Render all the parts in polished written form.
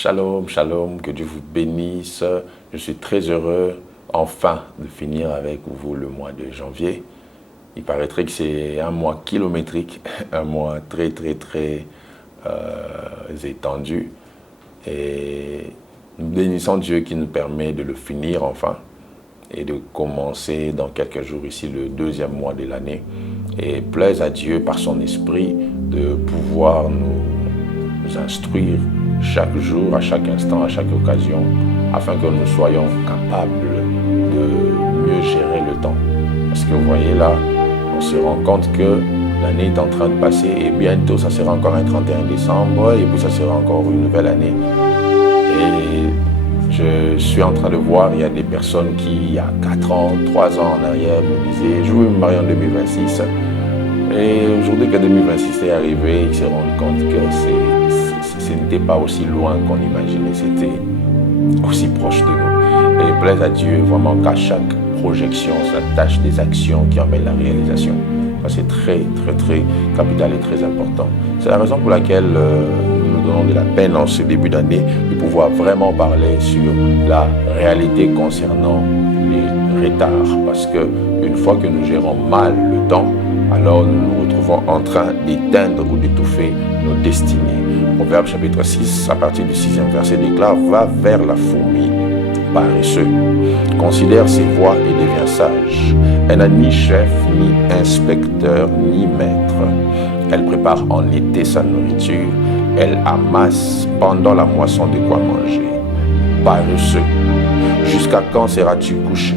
Shalom, shalom, que Dieu vous bénisse. Je suis très heureux enfin de finir avec vous le mois de janvier. Il paraîtrait que c'est un mois kilométrique, un mois très étendu. Et nous bénissons Dieu qui nous permet de le finir enfin et de commencer dans quelques jours ici le deuxième mois de l'année. Et plaise à Dieu par son esprit de pouvoir nous instruire chaque jour, à chaque instant, à chaque occasion, afin que nous soyons capables de mieux gérer le temps. Parce que vous voyez là, on se rend compte que l'année est en train de passer et bientôt ça sera encore un 31 décembre et puis ça sera encore une nouvelle année. Et je suis en train de voir, il y a des personnes qui, il y a 4 ans, 3 ans en arrière, me disaient « je veux me marier en 2026 ». Et aujourd'hui que 2026 est arrivé, ils se rendent compte que ce n'était pas aussi loin qu'on imaginait, c'était aussi proche de nous. Et plaise à Dieu vraiment qu'à chaque projection s'attache des actions qui emmènent la réalisation. Ça c'est très capital et très important. C'est la raison pour laquelle nous nous donnons de la peine en ce début d'année de pouvoir vraiment parler sur la réalité concernant les retards. Parce que une fois que nous gérons mal le temps, alors nous nous retrouvons en train d'éteindre ou d'étouffer nos destinées. Proverbe chapitre 6, à partir du 6e verset déclare « Va vers la fourmi, paresseux, considère ses voies et devient sage. Elle n'a ni chef, ni inspecteur, ni maître. Elle prépare en été sa nourriture. Elle amasse pendant la moisson de quoi manger. Paresseux, jusqu'à quand seras-tu couché?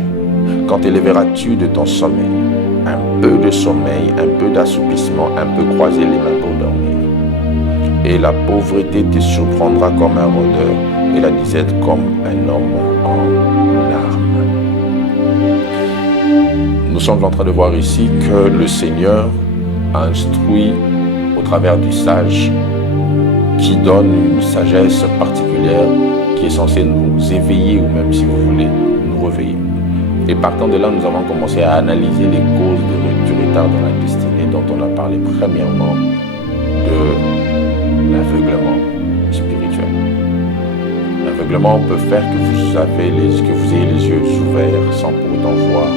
Quand t'élèveras-tu de ton sommeil? Un peu de sommeil, un peu d'assoupissement, un peu croiser les mains pour dormir. Et la pauvreté te surprendra comme un rôdeur, et la disette comme un homme en larmes. » Nous sommes en train de voir ici que le Seigneur instruit au travers du sage qui donne une sagesse particulière qui est censée nous éveiller ou même, si vous voulez, nous réveiller. Et partant de là, nous avons commencé à analyser les causes du retard dans la destinée dont on a parlé premièrement de l'aveuglement spirituel. L'aveuglement peut faire que vous ayez les yeux ouverts sans pour autant voir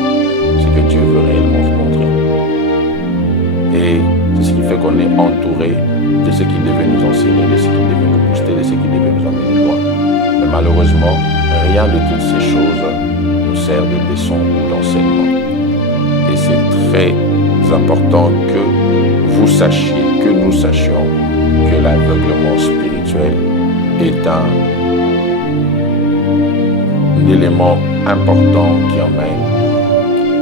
ce que Dieu veut réellement vous montrer. Et c'est ce qui fait qu'on est entouré de ce qui devait nous enseigner, de ce qui devait nous booster, de ce qui devait nous emmener loin. Mais malheureusement, rien de toutes ces choses nous sert de leçon ou d'enseignement. Et c'est très important que vous sachiez, que nous sachions que l'aveuglement spirituel est un élément important qui emmène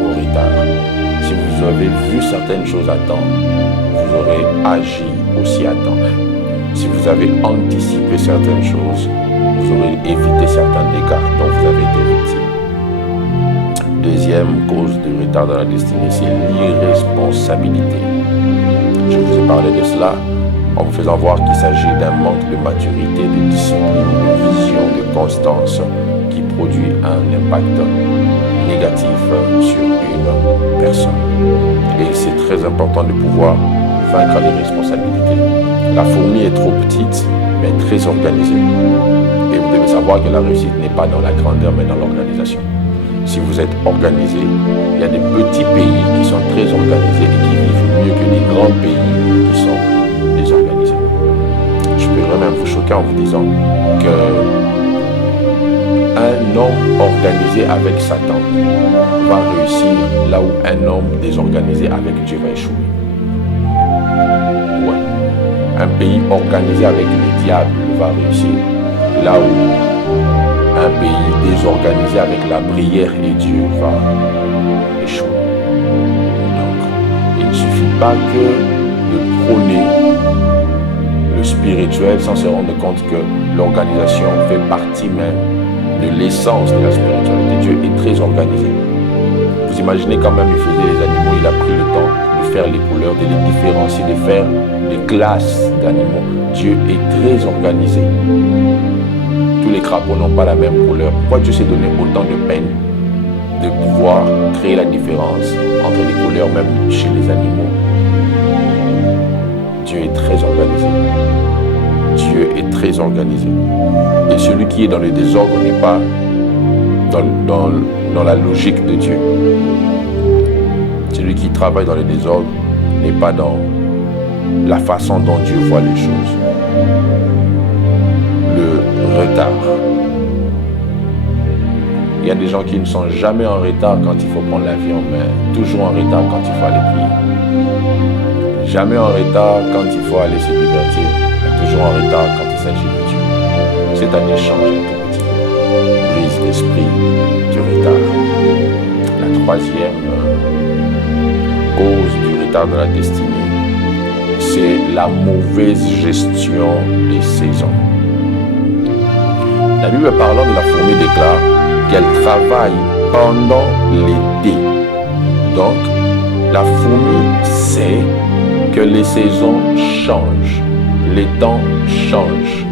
au retard. Si vous avez vu certaines choses à temps, vous aurez agi aussi à temps. Si vous avez anticipé certaines choses, vous aurez évité certains dégâts dont vous avez été victime. Deuxième cause de retard dans la destinée, c'est l'irresponsabilité. Je vous ai parlé de cela en vous faisant voir qu'il s'agit d'un manque de maturité, de discipline, de vision, de constance qui produit un impact négatif sur une personne. Et c'est très important de pouvoir vaincre les responsabilités. La fourmi est trop petite, mais très organisée. Et vous devez savoir que la réussite n'est pas dans la grandeur, mais dans l'organisation. Si vous êtes organisé, il y a des petits pays qui sont très organisés et qui vivent mieux que les grands pays qui sont désorganisés. Je pourrais même vous choquer en vous disant que un homme organisé avec Satan va réussir là où un homme désorganisé avec Dieu va échouer. Ouais. Un pays organisé avec le diable va réussir là où un pays désorganisé avec la prière et Dieu va échouer. Donc, il ne suffit pas que de prôner le spirituel sans se rendre compte que l'organisation fait partie même de l'essence de la spiritualité. Dieu est très organisé. Vous imaginez quand même, il faisait les animaux, il a pris le temps de faire les couleurs, de les différencier, de faire des classes d'animaux. Dieu est très organisé. Tous les crapauds n'ont pas la même couleur. Pourquoi Dieu s'est donné autant de peine de pouvoir créer la différence entre les couleurs même chez les animaux? Dieu est très organisé. Dieu est très organisé. Et celui qui est dans le désordre n'est pas dans la logique de Dieu. Celui qui travaille dans le désordre n'est pas dans la façon dont Dieu voit les choses. Le retard. Il y a des gens qui ne sont jamais en retard quand il faut prendre l'avion, mais toujours en retard quand il faut aller prier. Jamais en retard quand il faut aller se divertir, mais toujours en retard quand il s'agit de Dieu. Cette année change un tout petit peu. Brise l'esprit du retard. La troisième cause du retard de la destinée, c'est la mauvaise gestion des saisons. La Bible parlant de la fourmi déclare qu'elle travaille pendant l'été. Donc, la fourmi sait que les saisons changent, les temps changent.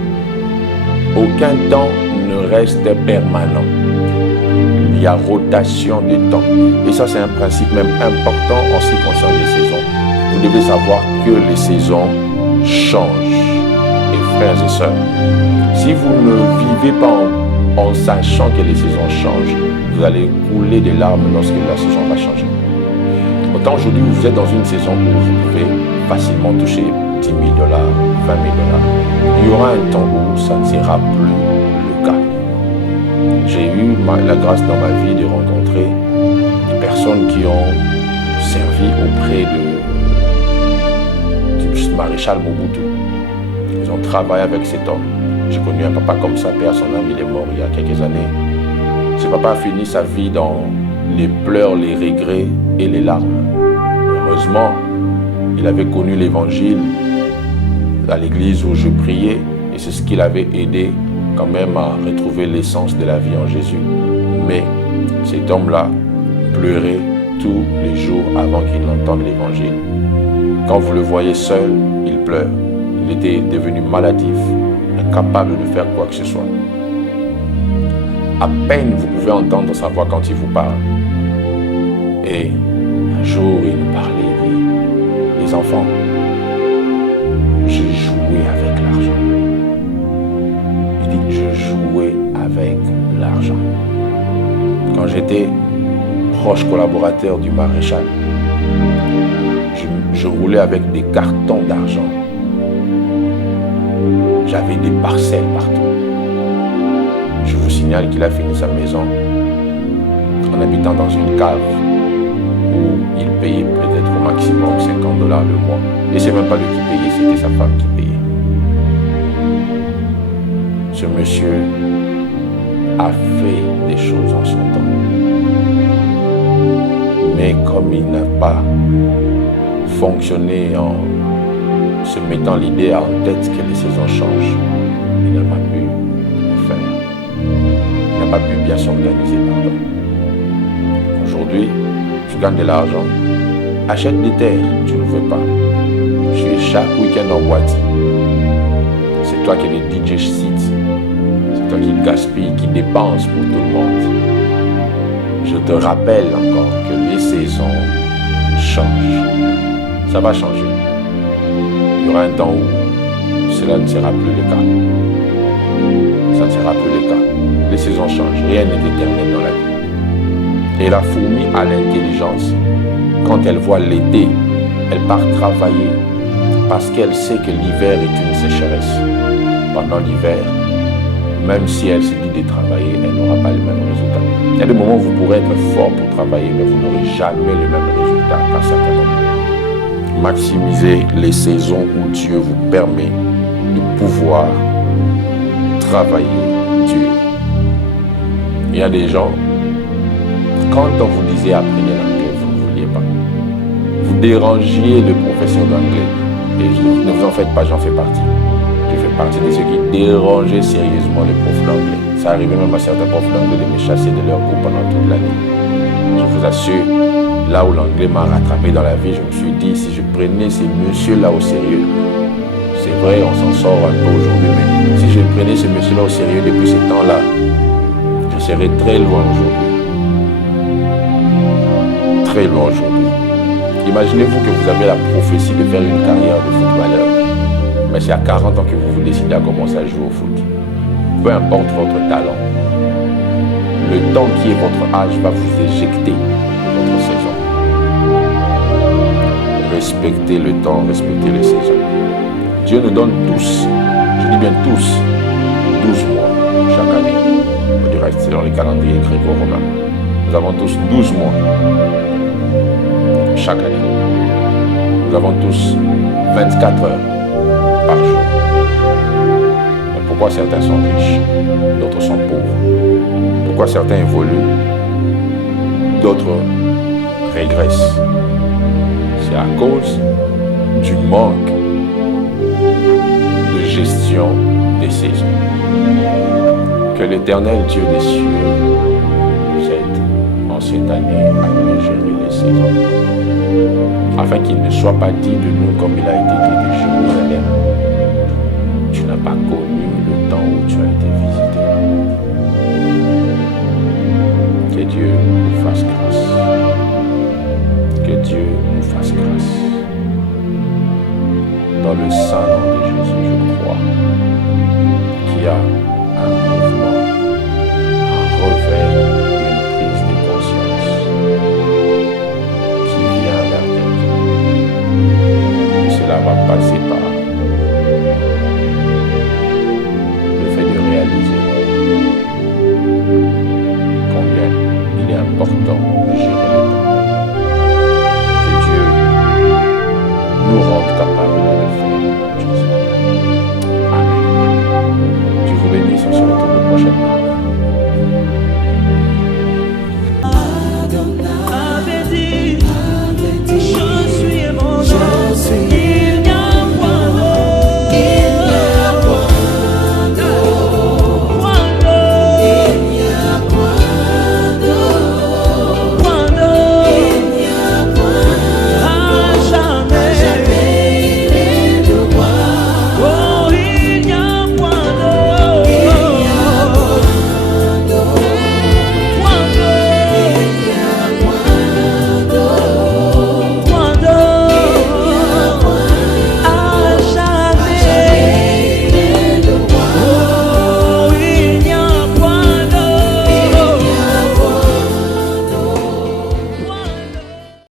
Aucun temps ne reste permanent. Il y a rotation de temps. Et ça, c'est un principe même important en ce qui concerne les saisons. Vous devez savoir que les saisons changent. Et frères et sœurs, si vous ne vivez pas en sachant que les saisons changent, vous allez couler des larmes lorsque la saison va changer. Autant aujourd'hui, vous êtes dans une saison où vous pouvez facilement toucher 10 000 $, 20 000 $. Il y aura un temps où ça ne sera plus le cas. J'ai eu la grâce dans ma vie de rencontrer des personnes qui ont servi auprès du maréchal Mobutu. Ils ont travaillé avec cet homme. J'ai connu un papa comme ça, paix à son âme, il est mort il y a quelques années. Ce papa a fini sa vie dans les pleurs, les regrets et les larmes. Heureusement, il avait connu l'évangile à l'église où je priais et c'est ce qui l'avait aidé quand même à retrouver l'essence de la vie en Jésus. Mais cet homme-là pleurait tous les jours avant qu'il n'entende l'évangile. Quand vous le voyez seul, il pleure. Il était devenu maladif, incapable de faire quoi que ce soit. À peine vous pouvez entendre sa voix quand il vous parle. Et un jour, il nous parlait, il dit, les enfants, je jouais avec l'argent. Il dit, je jouais avec l'argent. Quand j'étais proche collaborateur du maréchal, je roulais avec des cartons d'argent. J'avais des parcelles partout. Je vous signale qu'il a fini sa maison en habitant dans une cave où il payait peut-être au maximum 50 $ le mois. Et c'est même pas lui qui payait, c'était sa femme qui payait. Ce monsieur a fait des choses en son temps. Mais comme il n'a pas fonctionné en se mettant l'idée en tête que les saisons changent, il n'a pas pu le faire. Il n'a pas pu bien s'organiser, pardon. Aujourd'hui, tu gagnes de l'argent, achète des terres, tu ne veux pas. Tu es chaque week-end en boîte. C'est toi qui es le DJ site. C'est toi qui gaspille, qui dépense pour tout le monde. Je te rappelle encore que les saisons changent. Ça va changer. Il y aura un temps où cela ne sera plus le cas. Ça ne sera plus le cas. Les saisons changent. Rien n'est éternel dans la vie. Et la fourmi a l'intelligence. Quand elle voit l'été, elle part travailler parce qu'elle sait que l'hiver est une sécheresse. Pendant l'hiver, même si elle se dit de travailler, elle n'aura pas le même résultat. Il y a des moments où vous pourrez être fort pour travailler, mais vous n'aurez jamais le même résultat qu'à certains moments. Maximisez les saisons où Dieu vous permet de pouvoir travailler Dieu. Il y a des gens, quand on vous disait apprenez l'anglais, vous ne vouliez pas. Vous dérangiez le professeur d'anglais. Et ne vous en faites pas, j'en fais partie. Je fais partie de ceux qui dérangeaient sérieusement les profs d'anglais. Ça arrivait même à certains profs d'anglais de me chasser de leur cours pendant toute l'année. Je vous assure, là où l'anglais m'a rattrapé dans la vie, je me suis dit, si je prenais ces messieurs-là au sérieux, c'est vrai, on s'en sort un peu aujourd'hui, mais si je prenais ce monsieur-là au sérieux depuis ce temps-là, je serais très loin aujourd'hui. Très loin aujourd'hui. Imaginez-vous que vous avez la prophétie de faire une carrière de footballeur. Mais c'est à 40 ans que vous vous décidez à commencer à jouer au foot. Peu importe votre talent, le temps qui est votre âge va vous éjecter votre saison. Respectez le temps, respectez les saisons. Dieu nous donne tous, je dis bien tous, 12 mois chaque année. Du reste, selon les calendriers gréco-romains. Nous avons tous 12 mois chaque année. Nous avons tous 24 heures par jour. Mais pourquoi certains sont riches, d'autres sont pauvres? Pourquoi certains évoluent, d'autres régressent? C'est à cause du manque de gestion des saisons. Que l'Éternel Dieu des cieux nous aide en cette année à mieux gérer les saisons, afin qu'il ne soit pas dit de nous comme il a été dit de Jérusalem.